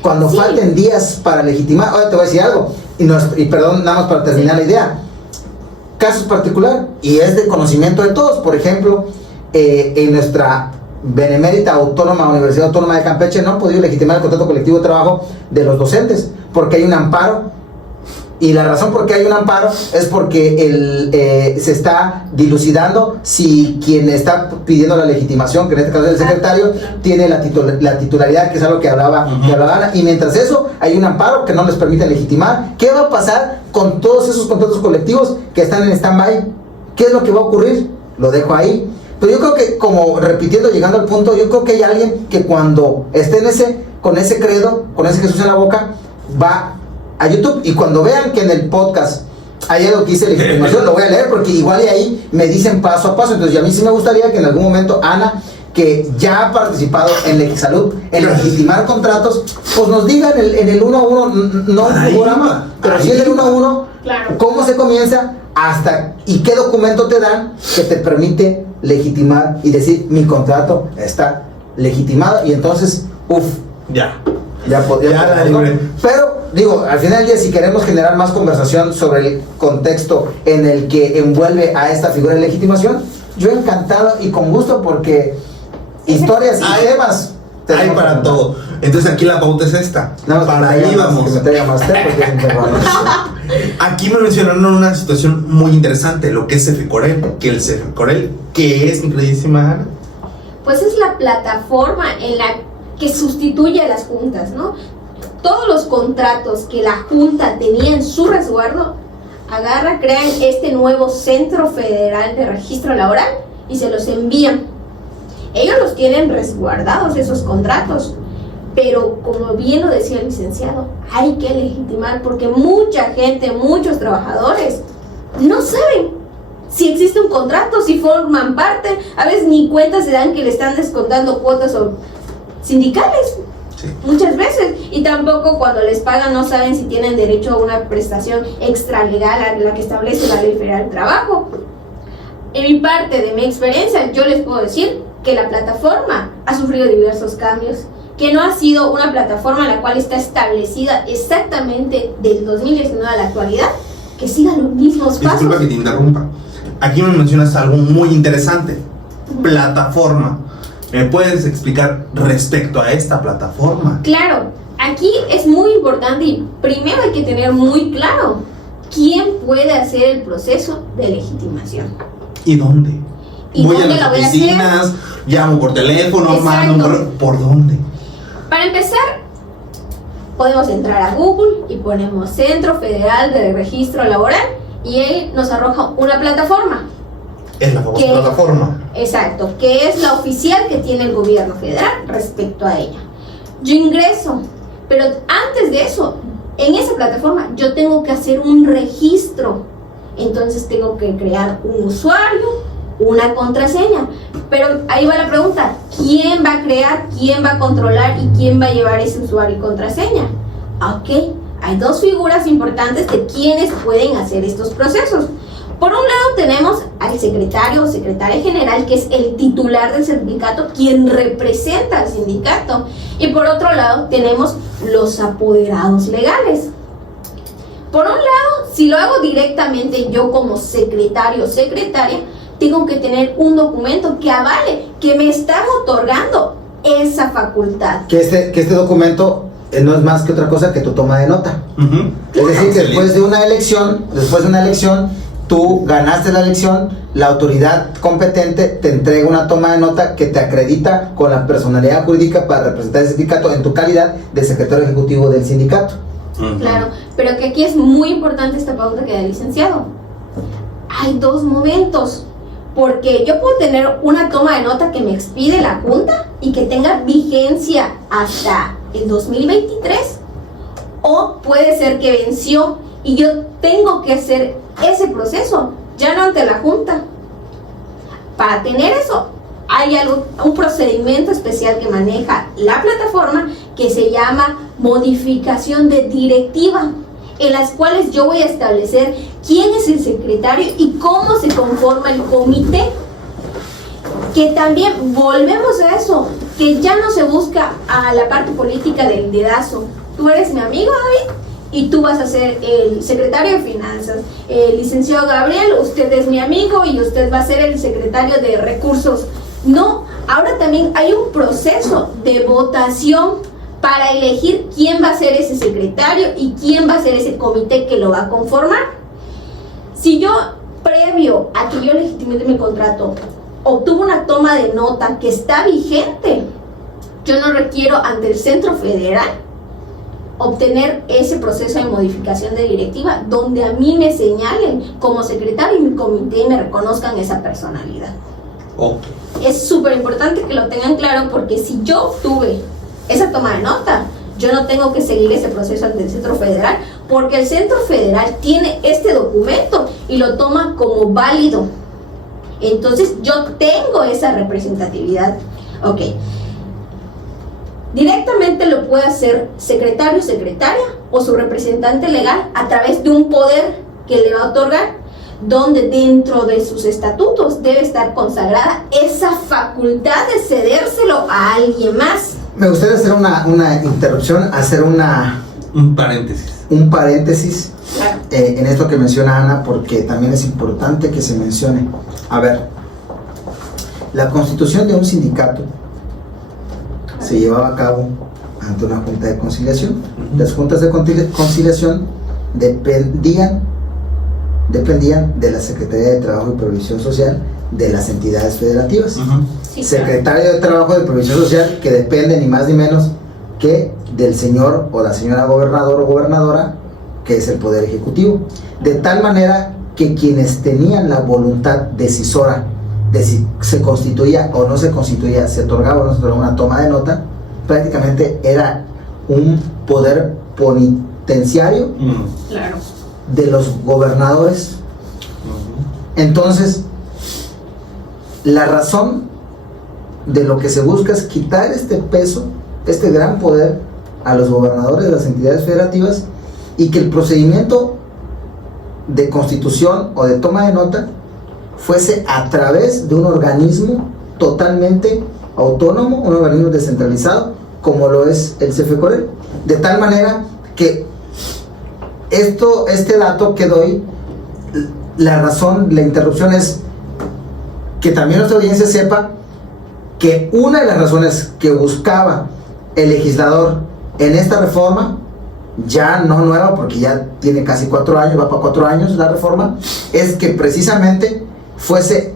Cuando falten días para legitimar, ahora te voy a decir algo, y perdón, nada más para terminar la idea. Casos particular, y es de conocimiento de todos. Por ejemplo, en nuestra benemérita Universidad Autónoma de Campeche no han podido legitimar el contrato colectivo de trabajo de los docentes, porque hay un amparo, y la razón por qué hay un amparo es porque se está dilucidando si quien está pidiendo la legitimación, que en este caso es el secretario, tiene la titularidad, que es algo que hablaba Ana, y mientras eso hay un amparo que no les permite legitimar. ¿Qué va a pasar con todos esos contratos colectivos que están en stand-by? ¿Qué es lo que va a ocurrir? Lo dejo ahí. Pero yo creo que, como repitiendo, llegando al punto, yo creo que hay alguien que cuando esté con ese credo, con ese Jesús en la boca, va a YouTube, y cuando vean que en el podcast hay algo que dice legitimación, lo voy a leer, porque igual y ahí me dicen paso a paso. Entonces, y a mí sí me gustaría que en algún momento Ana, que ya ha participado en Legisalud, en legitimar contratos, pues nos diga en el 1 a 1, no un programa, pero sí en el 1 a 1, claro, cómo se comienza y qué documento te dan que te permite legitimar y decir, mi contrato está legitimado. Y entonces, ya libre. Pero digo, al final del día, si queremos generar más conversación sobre el contexto en el que envuelve a esta figura de legitimación, yo encantado y con gusto, porque historias y temas hay para todo. Entonces aquí la pauta es esta. No, para ahí vamos. Que me traiga más té porque es un perro. Aquí me mencionaron una situación muy interesante, lo que es Ceficorel. Que el Ceficorel, ¿qué es, mi queridísima Ana? Pues es la plataforma en la que sustituye a las juntas, ¿no? Todos los contratos que la junta tenía en su resguardo, crean este nuevo Centro Federal de Registro Laboral y se los envían. Ellos los tienen resguardados, esos contratos, pero como bien lo decía el licenciado, hay que legitimar porque mucha gente, muchos trabajadores no saben si existe un contrato, si forman parte, a veces ni cuenta se dan que le están descontando cuotas o sindicales. Sí. Muchas veces, y tampoco cuando les pagan no saben si tienen derecho a una prestación extralegal a la que establece la Ley Federal del Trabajo. En mi parte de mi experiencia, yo les puedo decir que la plataforma ha sufrido diversos cambios, que no ha sido una plataforma en la cual está establecida exactamente del 2019 a la actualidad, que siga los mismos pasos. Disculpa que te interrumpa. Aquí me mencionas algo muy interesante. Plataforma. ¿Me puedes explicar respecto a esta plataforma? Claro, aquí es muy importante y primero hay que tener muy claro quién puede hacer el proceso de legitimación. ¿Y dónde? ¿Y voy dónde a las la voy oficinas, a hacer? Llamo por teléfono, Exacto. mando un correo. ¿Por dónde? Para empezar, podemos entrar a Google y ponemos Centro Federal de Registro Laboral y él nos arroja una plataforma. Es la famosa plataforma. Exacto, que es la oficial que tiene el gobierno federal respecto a ella. Yo ingreso, pero antes de eso, en esa plataforma yo tengo que hacer un registro. Entonces tengo que crear un usuario, una contraseña. Pero ahí va la pregunta, ¿quién va a crear, quién va a controlar y quién va a llevar ese usuario y contraseña? Ok, hay dos figuras importantes de quienes pueden hacer estos procesos. Por un lado tenemos al secretario o secretaria general, que es el titular del sindicato, quien representa al sindicato. Y por otro lado tenemos los apoderados legales. Por un lado, si lo hago directamente yo como secretario o secretaria, tengo que tener un documento que avale que me están otorgando esa facultad. Que este documento no es más que otra cosa que tu toma de nota. Es decir, que después de una elección, tú ganaste la elección, la autoridad competente te entrega una toma de nota que te acredita con la personalidad jurídica para representar el sindicato en tu calidad de secretario ejecutivo del sindicato. Claro, pero que aquí es muy importante esta pauta que da el licenciado. Hay dos momentos, porque yo puedo tener una toma de nota que me expide la Junta y que tenga vigencia hasta el 2023, o puede ser que venció y yo tengo que hacer ese proceso ya no ante la Junta. Para tener eso hay un procedimiento especial que maneja la plataforma que se llama modificación de directiva, en las cuales yo voy a establecer quién es el secretario y cómo se conforma el comité. Que también volvemos a eso, que ya no se busca a la parte política del dedazo. Tú eres mi amigo, David, y tú vas a ser el secretario de finanzas. El licenciado Gabriel, usted es mi amigo y usted va a ser el secretario de recursos. No, ahora también hay un proceso de votación para elegir quién va a ser ese secretario y quién va a ser ese comité que lo va a conformar. Si yo, previo a que yo legitimé mi contrato, obtuve una toma de nota que está vigente, yo no requiero ante el Centro Federal obtener ese proceso de modificación de directiva donde a mí me señalen como secretario y mi comité y me reconozcan esa personalidad. Es súper importante que lo tengan claro, porque si yo obtuve esa toma de nota, yo no tengo que seguir ese proceso ante el Centro Federal, porque el Centro Federal tiene este documento y lo toma como válido. Entonces yo tengo esa representatividad. Ok. Directamente lo puede hacer secretario, secretaria o su representante legal a través de un poder que le va a otorgar, donde dentro de sus estatutos debe estar consagrada esa facultad de cedérselo a alguien más. Me gustaría hacer una interrupción, hacer un paréntesis. Claro. En esto que menciona Ana, porque también es importante que se mencione. A ver, la constitución de un sindicato se llevaba a cabo ante una junta de conciliación. Las juntas de conciliación dependían de la Secretaría de Trabajo y Previsión Social de las entidades federativas. Sí, Secretario de Trabajo y Previsión Social, que depende ni más ni menos que del señor o la señora gobernador o gobernadora, que es el Poder Ejecutivo. De tal manera que quienes tenían la voluntad decisora de si se constituía o no se constituía, se otorgaba o no se otorgaba una toma de nota, prácticamente era un poder penitenciario claro. de los gobernadores. Entonces, la razón de lo que se busca es quitar este peso, este gran poder a los gobernadores de las entidades federativas, y que el procedimiento de constitución o de toma de nota fuese a través de un organismo totalmente autónomo, un organismo descentralizado, como lo es el CFECOREL. De tal manera que este dato que doy, la razón, la interrupción es que también nuestra audiencia sepa que una de las razones que buscaba el legislador en esta reforma, ya no nueva porque ya tiene casi 4 años, va para 4 años la reforma, es que precisamente fuese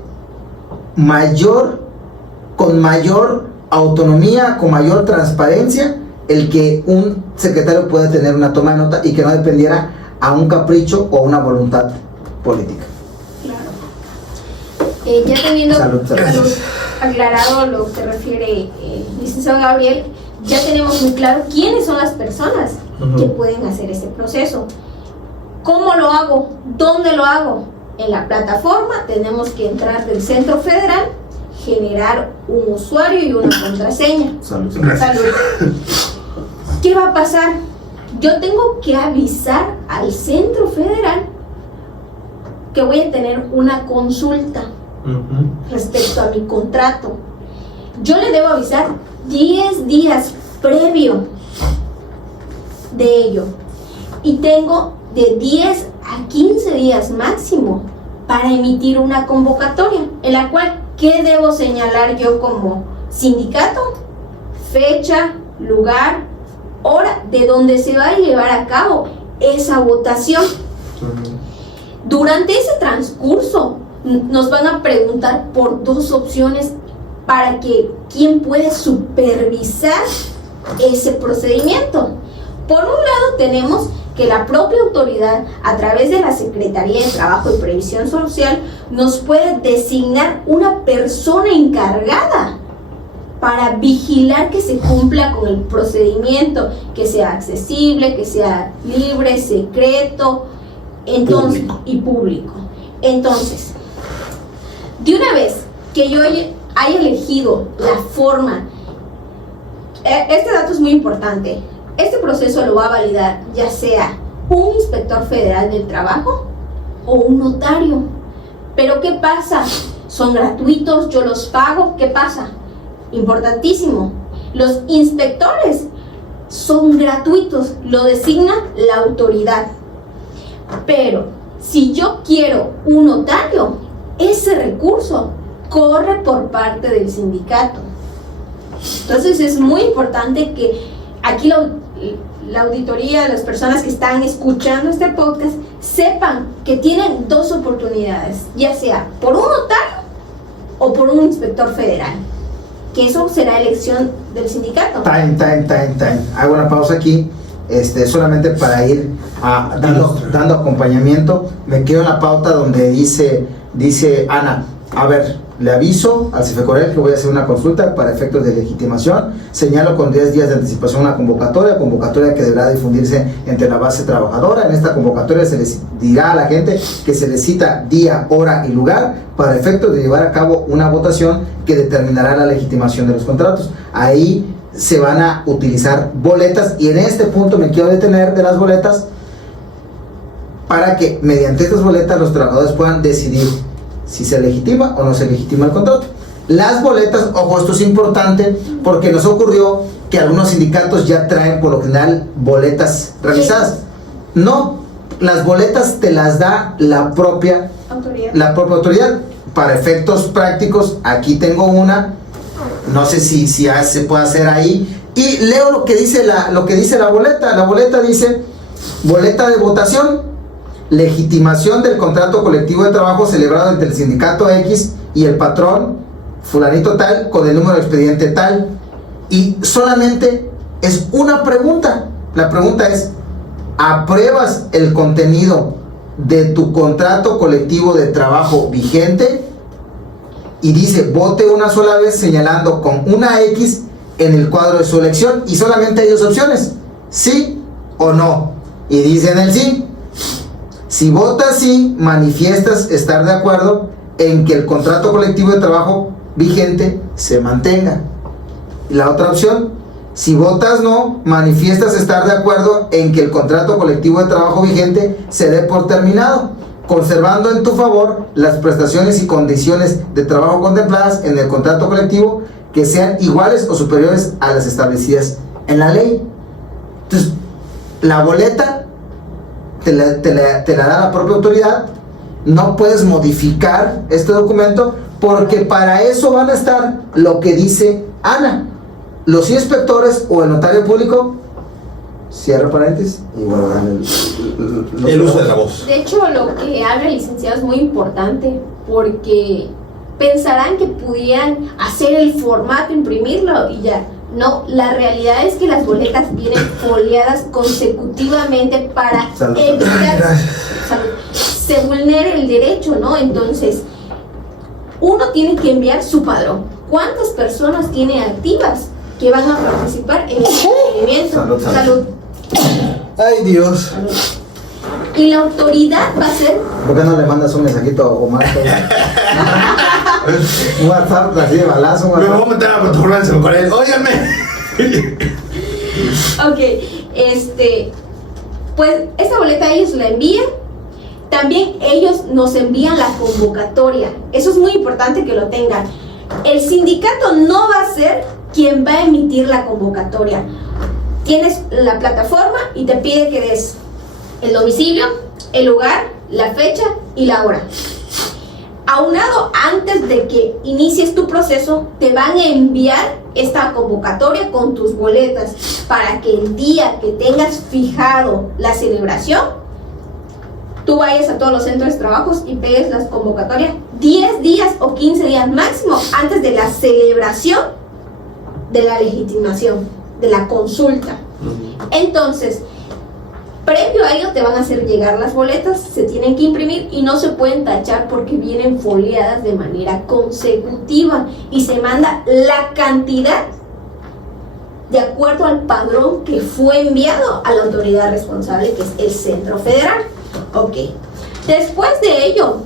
con mayor autonomía, con mayor transparencia, el que un secretario pueda tener una toma de nota y que no dependiera a un capricho o una voluntad política. Claro. Ya teniendo Salud. aclarado lo que refiere licenciado Gabriel, ya tenemos muy claro quiénes son las personas que pueden hacer este proceso. ¿Cómo lo hago? ¿Dónde lo hago? En la plataforma tenemos que entrar del Centro Federal, generar un usuario y una contraseña. Salud. ¿Qué va a pasar? Yo tengo que avisar al Centro Federal que voy a tener una consulta respecto a mi contrato. Yo le debo avisar 10 días previo de ello, y tengo de 10 a 15 días máximo para emitir una convocatoria, en la cual, ¿qué debo señalar yo como sindicato? Fecha, lugar, hora de donde se va a llevar a cabo esa votación. Durante ese transcurso nos van a preguntar por 2 opciones para que quién puede supervisar ese procedimiento. Por un lado tenemos que la propia autoridad, a través de la Secretaría de Trabajo y Previsión Social, nos puede designar una persona encargada para vigilar que se cumpla con el procedimiento, que sea accesible, que sea libre, secreto, entonces, y público. Entonces, de una vez que yo haya elegido la forma, este dato es muy importante. Este proceso lo va a validar ya sea un inspector federal del trabajo o un notario. Pero ¿qué pasa? Son gratuitos, yo los pago. ¿Qué pasa? Importantísimo. Los inspectores son gratuitos, lo designa la autoridad. Pero si yo quiero un notario, ese recurso corre por parte del sindicato. Entonces es muy importante que aquí la auditoría, las personas que están escuchando este podcast, sepan que tienen 2 oportunidades, ya sea por un notario o por un inspector federal, que eso será elección del sindicato. Time. Hago una pausa aquí, solamente para ir dando acompañamiento. Me quedo en la pauta donde dice Ana, a ver, le aviso al CFECOREL que voy a hacer una consulta para efectos de legitimación. Señalo con 10 días de anticipación una convocatoria que deberá difundirse entre la base trabajadora. En esta convocatoria se les dirá a la gente que se les cita día, hora y lugar para efectos de llevar a cabo una votación que determinará la legitimación de los contratos. Ahí se van a utilizar boletas, y en este punto me quiero detener de las boletas para que mediante estas boletas los trabajadores puedan decidir si se legitima o no se legitima el contrato. Las boletas, ojo, esto es importante porque nos ocurrió que algunos sindicatos ya traen por lo general boletas revisadas. No, las boletas te las da la propia autoridad. Para efectos prácticos, aquí tengo una No sé si se puede hacer ahí. Y leo lo que dice la boleta. La boleta dice: boleta de votación, legitimación del contrato colectivo de trabajo celebrado entre el sindicato X y el patrón fulanito tal, con el número de expediente tal. Y solamente es una pregunta. La pregunta es: ¿apruebas el contenido de tu contrato colectivo de trabajo vigente? Y dice: vote una sola vez señalando con una X en el cuadro de su elección, y solamente hay dos opciones: sí o no. Y dice en el sí: si votas sí, manifiestas estar de acuerdo en que el contrato colectivo de trabajo vigente se mantenga. Y la otra opción: si votas no, manifiestas estar de acuerdo en que el contrato colectivo de trabajo vigente se dé por terminado, conservando en tu favor las prestaciones y condiciones de trabajo contempladas en el contrato colectivo que sean iguales o superiores a las establecidas en la ley. Entonces, la boleta te la da la propia autoridad. No puedes modificar este documento, porque para eso van a estar lo que dice Ana, los inspectores o el notario público. Cierra paréntesis y bueno, el uso de la voz. De hecho, lo que habla el licenciado es muy importante, porque pensarán que pudieran hacer el formato, imprimirlo y ya. No, la realidad es que las boletas vienen foliadas consecutivamente para evitar se vulnere el derecho, ¿no? Entonces, uno tiene que enviar su padrón. ¿Cuántas personas tiene activas que van a participar en el procedimiento? Salud. Ay, Dios. Salud. Y la autoridad va a ser... ¿Por qué no le mandas un mensajito a Omar? Un WhatsApp así de balazo. Me voy a meter a la plataforma con él. Óiganme. Ok, pues esta boleta ellos la envían. También ellos nos envían la convocatoria. Eso es muy importante que lo tengan. El sindicato no va a ser quien va a emitir la convocatoria. Tienes la plataforma y te pide que des el domicilio, el lugar, la fecha y la hora. Aunado, antes de que inicies tu proceso, te van a enviar esta convocatoria con tus boletas para que el día que tengas fijado la celebración, tú vayas a todos los centros de trabajos y pegues las convocatorias 10 días o 15 días máximo antes de la celebración de la legitimación, de la consulta. Entonces, previo a ello te van a hacer llegar las boletas, se tienen que imprimir y no se pueden tachar porque vienen foliadas de manera consecutiva y se manda la cantidad de acuerdo al padrón que fue enviado a la autoridad responsable, que es el Centro Federal. Ok, después de ello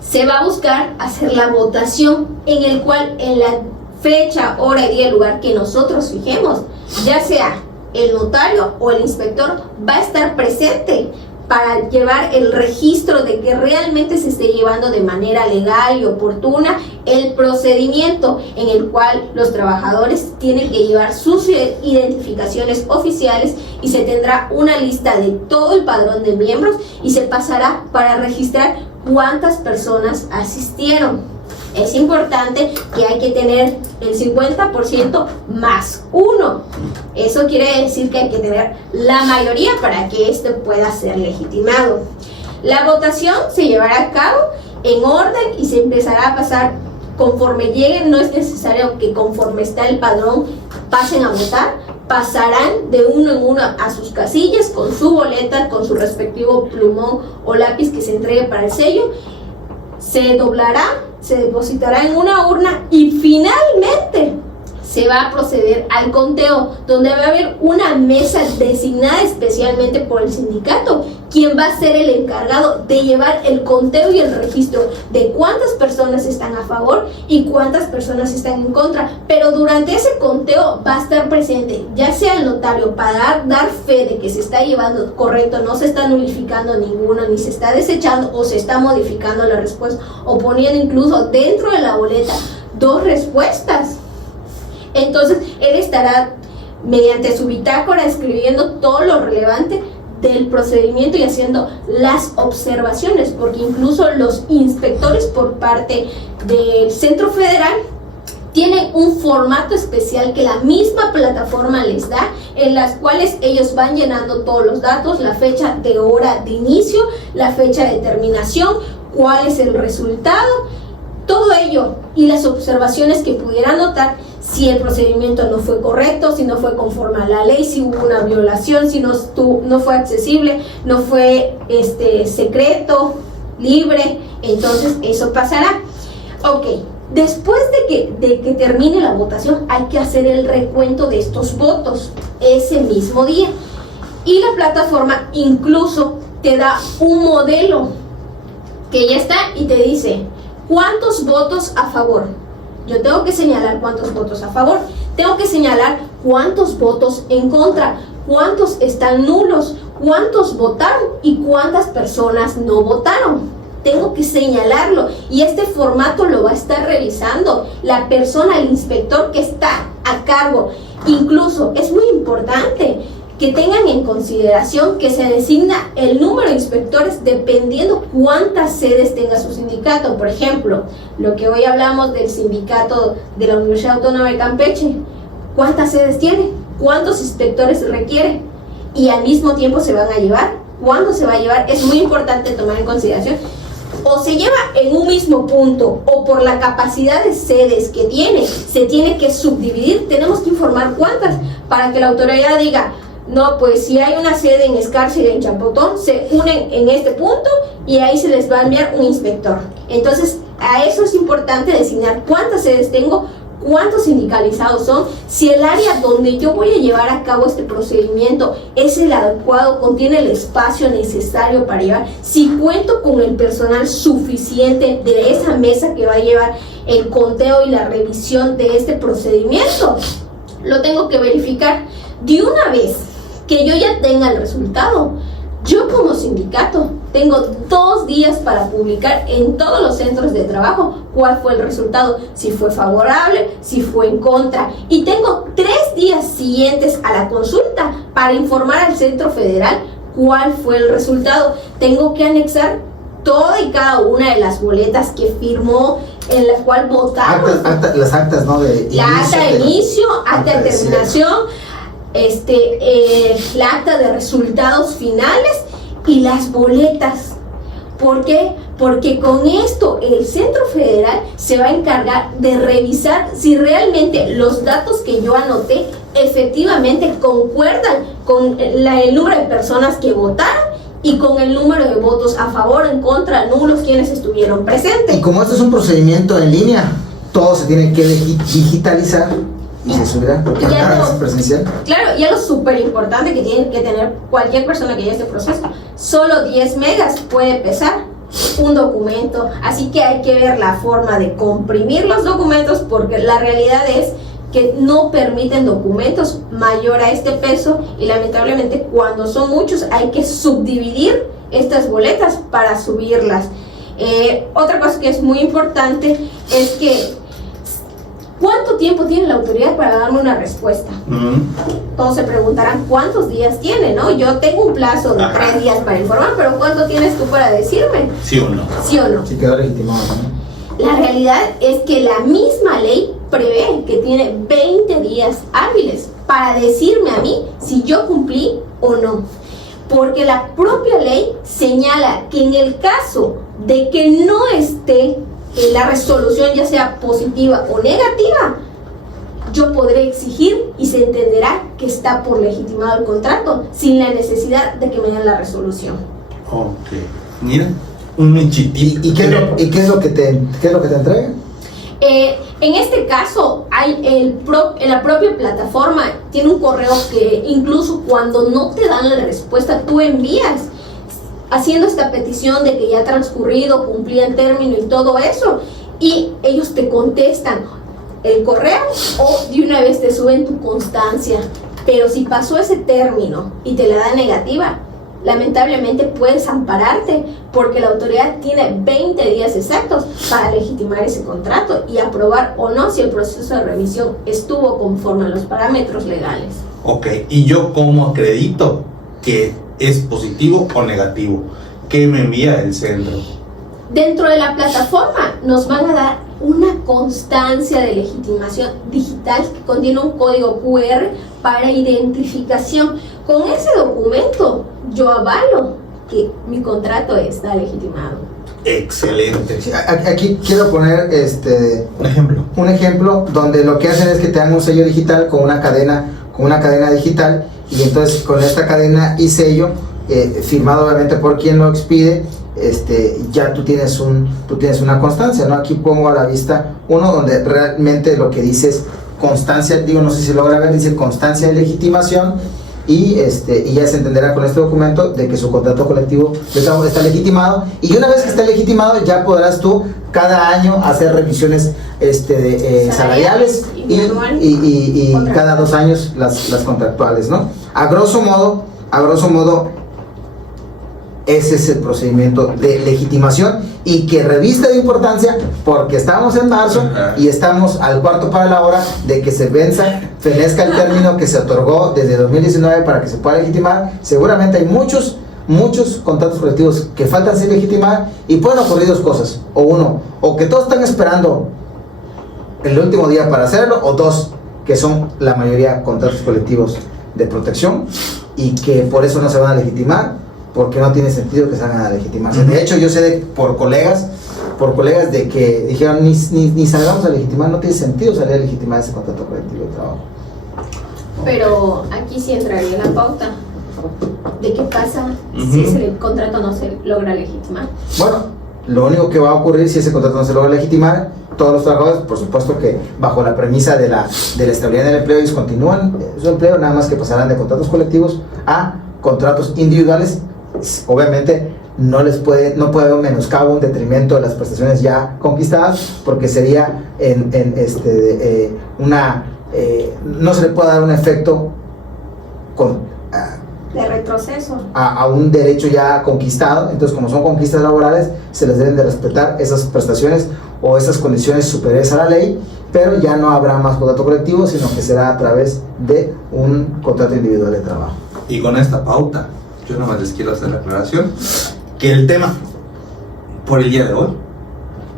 se va a buscar hacer la votación, en el cual en la fecha, hora y día, lugar que nosotros fijemos, ya sea el notario o el inspector va a estar presente para llevar el registro de que realmente se esté llevando de manera legal y oportuna el procedimiento, en el cual los trabajadores tienen que llevar sus identificaciones oficiales y se tendrá una lista de todo el padrón de miembros y se pasará para registrar cuántas personas asistieron. Es importante que hay que tener el 50% más 1. Eso quiere decir que hay que tener la mayoría para que esto pueda ser legitimado. La votación se llevará a cabo en orden y se empezará a pasar conforme lleguen. No es necesario que conforme está el padrón pasen a votar. Pasarán de uno en uno a sus casillas con su boleta, con su respectivo plumón o lápiz que se entregue para el sello. Se doblará, se depositará en una urna y finalmente se va a proceder al conteo, donde va a haber una mesa designada especialmente por el sindicato, quien va a ser el encargado de llevar el conteo y el registro de cuántas personas están a favor y cuántas personas están en contra. Pero durante ese conteo va a estar presente ya sea el notario para dar fe de que se está llevando correcto, no se está nulificando ninguno, ni se está desechando o se está modificando la respuesta, o poniendo incluso dentro de la boleta 2 respuestas. Entonces él estará mediante su bitácora escribiendo todo lo relevante del procedimiento y haciendo las observaciones, porque incluso los inspectores por parte del Centro Federal tienen un formato especial que la misma plataforma les da, en las cuales ellos van llenando todos los datos, la fecha de hora de inicio, la fecha de terminación, cuál es el resultado, todo ello y las observaciones que pudieran notar si el procedimiento no fue correcto, si no fue conforme a la ley, si hubo una violación, si no fue accesible, no fue secreto, libre. Entonces eso pasará. Ok, después de que termine la votación hay que hacer el recuento de estos votos ese mismo día, y la plataforma incluso te da un modelo que ya está y te dice cuántos votos a favor. Yo tengo que señalar cuántos votos a favor, tengo que señalar cuántos votos en contra, cuántos están nulos, cuántos votaron y cuántas personas no votaron. Tengo que señalarlo, y este formato lo va a estar revisando la persona, el inspector que está a cargo. Incluso es muy importante que tengan en consideración que se designa el número de inspectores dependiendo cuántas sedes tenga su sindicato. Por ejemplo, lo que hoy hablamos del sindicato de la Universidad Autónoma de Campeche, ¿cuántas sedes tiene? ¿Cuántos inspectores requiere? Y al mismo tiempo se van a llevar. ¿Cuándo se va a llevar? Es muy importante tomar en consideración. O se lleva en un mismo punto, o por la capacidad de sedes que tiene, se tiene que subdividir. Tenemos que informar cuántas, para que la autoridad diga, no, pues si hay una sede en Escárcega y en Champotón, se unen en este punto y ahí se les va a enviar un inspector. Entonces, a eso es importante designar cuántas sedes tengo, cuántos sindicalizados son, si el área donde yo voy a llevar a cabo este procedimiento es el adecuado, contiene el espacio necesario para llevar, si cuento con el personal suficiente de esa mesa que va a llevar el conteo y la revisión de este procedimiento. Lo tengo que verificar. De una vez que yo ya tenga el resultado, yo como sindicato tengo 2 días para publicar en todos los centros de trabajo cuál fue el resultado, si fue favorable, si fue en contra, y tengo 3 días siguientes a la consulta para informar al Centro Federal cuál fue el resultado. Tengo que anexar toda y cada una de las boletas que firmó, en la cual votamos. Las actas, ¿no? La acta de inicio, acta de terminación, la acta de resultados finales y las boletas. ¿Por qué? Porque con esto el Centro Federal se va a encargar de revisar si realmente los datos que yo anoté efectivamente concuerdan con el número de personas que votaron y con el número de votos a favor, en contra, nulos, quienes estuvieron presentes. Y como esto es un procedimiento en línea, todo se tiene que digitalizar y se subirá, porque acá es presencial. Claro, y algo súper importante que tiene que tener cualquier persona que lleve este proceso, solo 10 megas puede pesar un documento, así que hay que ver la forma de comprimir los documentos, porque la realidad es que no permiten documentos mayor a este peso, y lamentablemente cuando son muchos hay que subdividir estas boletas para subirlas. Otra cosa que es muy importante es que ¿cuánto tiempo tiene la autoridad para darme una respuesta? Todos se preguntarán cuántos días tiene, ¿no? Yo tengo un plazo de 3 días para informar, pero ¿cuánto tienes tú para decirme? ¿Sí o no? ¿Sí o no? Sí, quedó legitimado también. La realidad es que la misma ley prevé que tiene 20 días hábiles para decirme a mí si yo cumplí o no. Porque la propia ley señala que en el caso de que no esté la resolución, ya sea positiva o negativa, yo podré exigir y se entenderá que está por legitimado el contrato sin la necesidad de que me den la resolución. Ok. Mira, un chitito. ¿Y qué es lo que te entrega? En este caso, hay en la propia plataforma tiene un correo que incluso cuando no te dan la respuesta, tú envías haciendo esta petición de que ya ha transcurrido, cumplía el término y todo eso, y ellos te contestan el correo o de una vez te suben tu constancia. Pero si pasó ese término y te la da negativa, lamentablemente puedes ampararte, porque la autoridad tiene 20 días exactos para legitimar ese contrato y aprobar o no si el proceso de revisión estuvo conforme a los parámetros legales. Ok, ¿y yo cómo acredito que es positivo o negativo? ¿Qué me envía el centro? Dentro de la plataforma nos van a dar una constancia de legitimación digital que contiene un código QR para identificación. Con ese documento yo avalo que mi contrato está legitimado. Excelente. Sí, aquí quiero poner Un ejemplo. un ejemplo donde lo que hacen es que te dan un sello digital con una cadena digital, y entonces con esta cadena y sello firmado obviamente por quien lo expide, ya tú tienes una constancia, ¿no? Aquí pongo a la vista uno donde realmente lo que dice es constancia, no sé si logra ver, dice constancia de legitimación, y ya se entenderá con este documento de que su contrato colectivo de trabajo está legitimado, y una vez que está legitimado ya podrás tú cada año hacer revisiones salariales y cada 2 años las contractuales, ¿no? A grosso modo ese es el procedimiento de legitimación, y que revista de importancia porque estamos en marzo y estamos al cuarto para la hora de que se fenezca el término que se otorgó desde 2019 para que se pueda legitimar. Seguramente hay muchos contratos colectivos que faltan sin legitimar, y pueden ocurrir 2 cosas: o que todos están esperando el último día para hacerlo, o 2, que son la mayoría contratos colectivos de protección y que por eso no se van a legitimar, porque no tiene sentido que salgan a legitimarse. De hecho, yo sé por colegas de que dijeron ni salgamos a legitimar, no tiene sentido salir a legitimar ese contrato colectivo de trabajo. Pero aquí sí entraría la pauta de qué pasa si ese contrato no se logra legitimar. Bueno, lo único que va a ocurrir si ese contrato no se logra legitimar, todos los trabajadores, por supuesto que bajo la premisa de la estabilidad del empleo, ellos continúan su empleo, nada más que pasarán de contratos colectivos a contratos individuales. Obviamente no puede haber un menoscabo, un detrimento de las prestaciones ya conquistadas, porque sería no se le puede dar un efecto de retroceso a un derecho ya conquistado. Entonces, como son conquistas laborales, se les deben de respetar esas prestaciones o esas condiciones superiores a la ley, pero ya no habrá más contrato colectivo, sino que será a través de un contrato individual de trabajo. Y con esta pauta, yo nomás les quiero hacer la aclaración que el tema por el día de hoy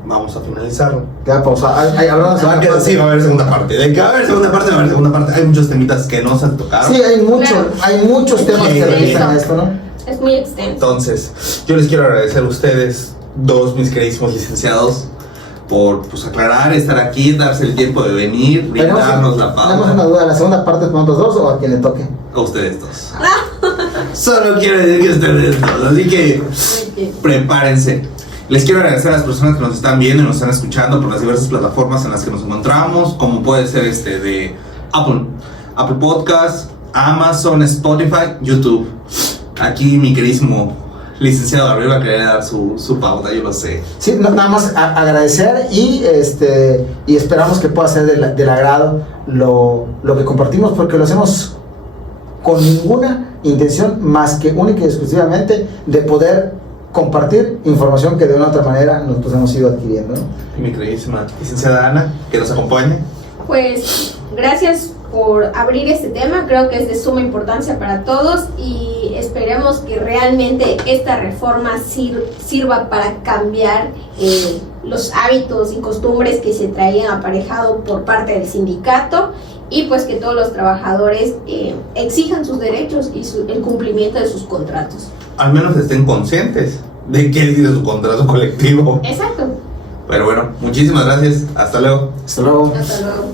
vamos a finalizarlo. Queda pausado. Sí, va a haber segunda parte. De que va a haber segunda parte. Hay muchos temitas que no se han tocado. Sí, hay muchos temas que revisan esto, ¿no? Es muy extenso. Entonces, yo les quiero agradecer a ustedes, mis queridísimos licenciados, por aclarar, estar aquí, darse el tiempo de venir, brindarnos la pauta. Tenemos una duda: ¿la segunda parte es con otros 2 o a quien le toque? A ustedes 2. Solo quiero decir que ustedes 2, así que prepárense. Les quiero agradecer a las personas que nos están viendo y nos están escuchando por las diversas plataformas en las que nos encontramos, como puede ser de Apple Podcast, Amazon, Spotify, YouTube. Aquí mi queridísimo licenciado Gabriel va a querer dar su pauta, yo lo sé. Sí, nada más agradecer y esperamos que pueda ser del agrado lo que compartimos, porque lo hacemos con ninguna intención más que única y exclusivamente de poder compartir información que de una u otra manera nosotros hemos ido adquiriendo, ¿no? Y mi queridísima licenciada Ana, que nos acompañe. Pues gracias por abrir este tema, creo que es de suma importancia para todos, y esperemos que realmente esta reforma sirva para cambiar los hábitos y costumbres que se traían aparejado por parte del sindicato, y pues que todos los trabajadores exijan sus derechos y el cumplimiento de sus contratos. Al menos estén conscientes de qué dice su contrato colectivo. Exacto. Pero bueno, muchísimas gracias. Hasta luego. Hasta luego. Hasta luego.